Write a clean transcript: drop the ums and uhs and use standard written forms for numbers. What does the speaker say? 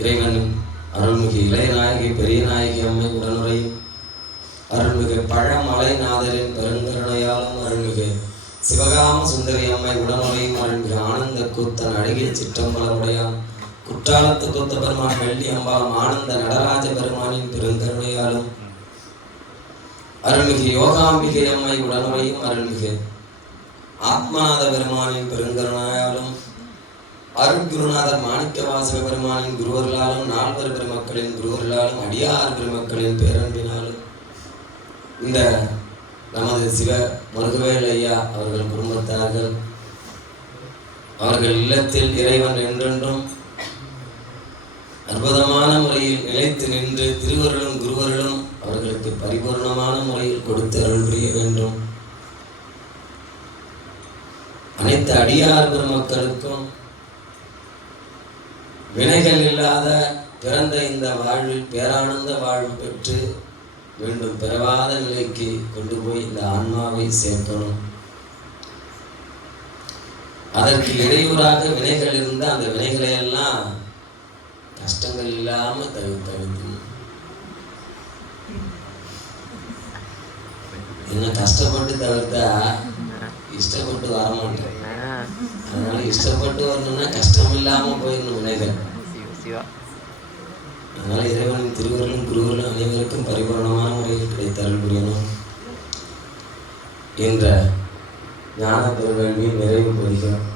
இறைவனின் அருள்மிகு இளையநாயகி பெரிய நாயகி அம்மை உடனுரையும் அருள்மிகு பழமலைநாதரின் பெருங்கருணையாலும் அருள்மிகு சிவகாம சுந்தரி அம்மை உடனுரையும் அருள்மிகு ஆனந்த கூத்தன் அழகிய சிற்றம்பலமுடையான் குற்றாலத்து கூத்த பெருமான் வெள்ளி அம்பாலம் ஆனந்த நடராஜ பெருமானின் பெருங்கருணையாலும் அருள்மிகு யோகாம்பிகை அம்மை உடனுரையும் அருள்மிகு ஆத்மநாத பெருமானின் பெருங்கருணையாலும் அருட்குருநாதர் மாணிக்கவாசக பெருமானின் குருவர்களாலும் நால்வர் பெருமக்களின் குருவர்களாலும் அடியார் பெருமக்களின் பேரன்பினாலும் இந்த நமது சிவ முருகவேல் ஐயா அவர்கள் குடும்பத்தார்கள் அவர்கள் இல்லத்தில் இறைவன் என்றென்றும் அற்புதமான முறையில் நிலைத்து நின்று திருவருளும் குருவர்களும் அவர்களுக்கு பரிபூர்ணமான முறையில் கொடுத்து அருள் புரிய வேண்டும். அனைத்து அடியார் பெருமக்களுக்கும் வினைகள் இல்லாத பிறந்த இந்த வாழ்வில் பேரானந்த வாழ்வு பெற்று மீண்டும் பிறவாத நிலைக்கு கொண்டு போய் இந்த ஆன்மாவை சேர்க்கணும். அதற்கு இடையூறாக வினைகள் இருந்த அந்த வினைகளை எல்லாம் கஷ்டங்கள் இல்லாம தவிர்த்து என்ன கஷ்டப்பட்டு தவிர்த்தா இஷ்டப்பட்டு வரமாட்டேன். அதனால இஷ்டப்பட்டு வரணும்னா கஷ்டம் இல்லாம போயிடணும் வினைகள். அதனால இறைவனின் திருவருளும் குருவர்களும் அனைவருக்கும் பரிபூர்ணமான முறையில் கிடைத்த அருள் புரியணும் என்ற ஞான பெருவேள்வியை நிறைவு பெறுகிறோம்.